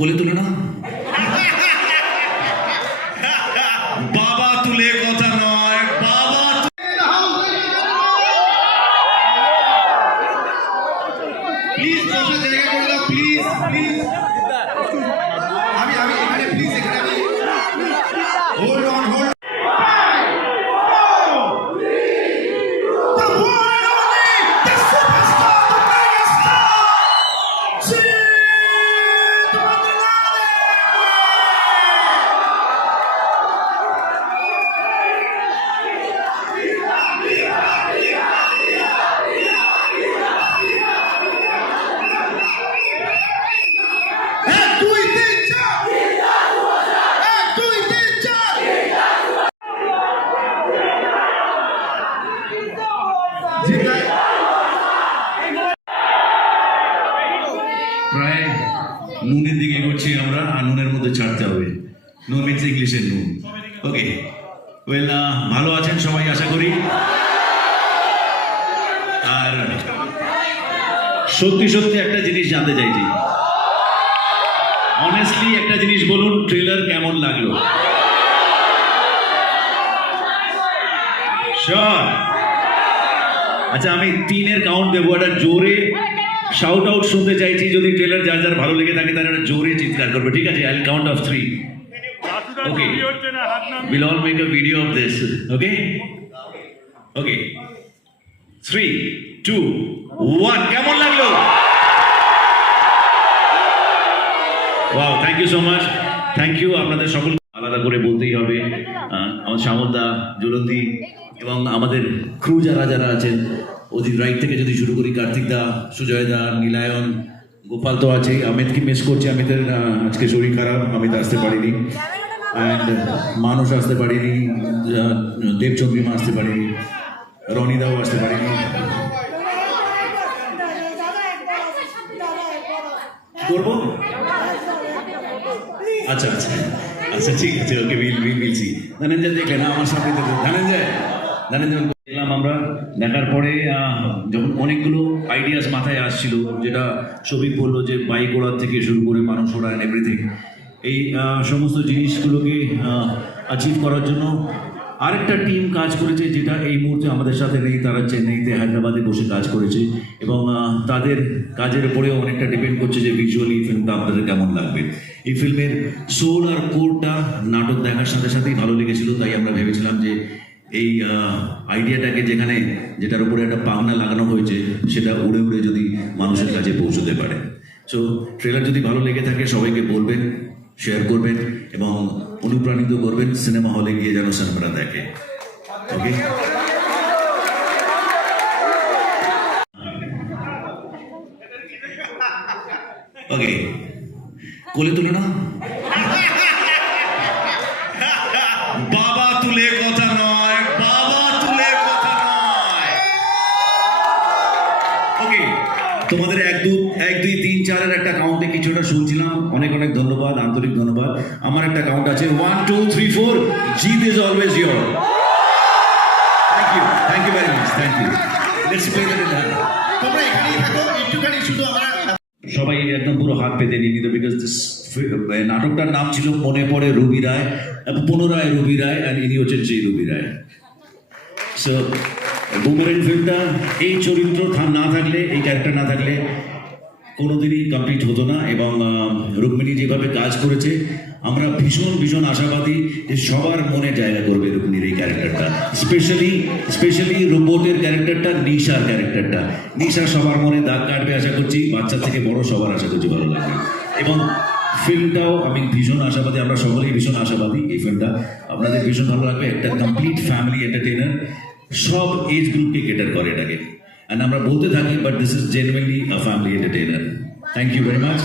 কোলে তুলে না। বাবা তুলে কথা নয় বাবা প্লিজ প্লিজ প্লিজ আমি আমি এখানে প্লিজ এখানে আমি হোল্ড অন হোল্ড এক দুই তিন চার এক দুই তিন চার জিতায় প্রায় নুনের দিকে এগোচ্ছি আমরা, আর নুনের মধ্যে ছাড়তে হবে। নুন মিনস ইংলিশের নুন। ওকে ওয়েল ভালো আছেন সবাই, আশা করি। আর সত্যি সত্যি একটা জিনিস জানতে চাইছি। অনেস্টলি একটা জিনিস বলুন ট্রেলার কেমন লাগল? আচ্ছা আমি তিনের কাউন্ট দেবো, একটা জোরে। শাউট আউট শুনতে চাইছি, যদি ট্রেলার যার যার ভালো লেগে থাকে, তারা জোরে চিৎকার করবে, ঠিক আছে? I count of three okay will all make a video of this okay okay three two one কেমন লাগল? Wow thank you so much thank you আপনাদের সকল আলাদা করে বলতেই হবে। আমার সামলদা জ্বলন্তি এবং আমাদের ক্রু যারা যারা আছেন অজিত রাইট থেকে যদি শুরু করি কার্তিক দা সুজয় দা নীলায়ন গোপাল তো আছে আমিতকে মিস করছি আমিতের আজকে শরীর খারাপ আমিত আসতে পারিনি। অ্যান্ড মানুষ আসতে পারিনি আহ, দেবচন্দ্রিমা আসতে পারিনি রনিদাও আসতে পারিনি। করব? আচ্ছা আচ্ছা আচ্ছা ঠিক আছে ওকে বিল বিল বিলছি। ধনঞ্জয় দেখলেন আমার সামনে ধনঞ্জয় ধনঞ্জয় আমরা দেখার পরে যখন অনেকগুলো আইডিয়াস মাথায় আসছিল, যেটা সবিক বলল যে বাইক ওড়ার থেকে শুরু করে মানুষ ওড়া এভরিথিং এই সমস্ত জিনিসগুলোকে অ্যাচিভ করার জন্য আরেকটা টিম কাজ করেছে, যেটা এই মুহূর্তে আমাদের সাথে নেই, তারা চেন্নাইতে, হায়দ্রাবাদে বসে কাজ করেছে এবং তাদের কাজের উপরেও অনেকটা ডিপেন্ড করছে যে ভিজুয়ালি ফিল্মটা আপনাদের কেমন লাগবে। এই ফিল্মের সোল আর কোরটা নাটক দেখার সাথে সাথেই ভালো লেগেছিল, তাই আমরা ভেবেছিলাম যে এই আইডিয়াটাকে যেখানে যেটার উপরে একটা পাওনা লাগানো হয়েছে, সেটা উড়ে উড়ে যদি মানুষের কাছে পৌঁছতে পারে। সো ট্রেলার যদি ভালো লেগে থাকে, সবাইকে বলবেন শেয়ার করবেন এবং অনুপ্রাণিত করবেন সিনেমা হলে গিয়ে যেন সিনেমাটা দেখে। ওকে ওকে কোলে তুলে না। তোমাদের এক দু এক দুই তিন চারের একটা কাউন্টে কিছুটা শুনছিলাম। অনেক অনেক ধন্যবাদ আন্তরিক ধন্যবাদ। আমার একটা কাউন্ট আছে। ওয়ান টু থ্রি ফোর জিত is always your thank you thank you very much thank you তোমরা এখানেই থাকো একটুখানি শুধু আমরা সবাই একদম পুরো হাত পেতে নিয়ে নিত বিকজ দিস নাটকটার নাম ছিল মনে পড়ে রবি রায় এবং পুনরায় রবি রায় আর ইনি হচ্ছেন সেই রবি রায়। সো বুমারেন ফিল্মটা এই চরিত্র না থাকলে, এই ক্যারেক্টার না থাকলে কোনোদিনই কমপ্লিট হতো না এবং রুক্মিণী যেভাবে কাজ করেছে, আমরা ভীষণ ভীষণ আশাবাদী যে সবার মনে জায়গা করবে রুক্মিণীর এই ক্যারেক্টারটা স্পেশালি স্পেশালি রোবটের ক্যারেক্টারটা নিশার ক্যারেক্টারটা নিশা সবার মনে দাগ কাটবে আশা করছি, বাচ্চা থেকে বড় সবার আশা করছি ভালো লাগবে। এবং ফিল্মটাও আমি ভীষণ আশাবাদী, আমরা সকলেই ভীষণ আশাবাদী এই ফিল্মটা আপনাদের ভীষণ ভালো লাগবে, একটা কমপ্লিট ফ্যামিলি এন্টারটেইনার সব এজ গ্রুপকে কেটার করে এটাকে। অ্যান্ড আমরা বলতে থাকি but this is genuinely a family entertainer thank you very much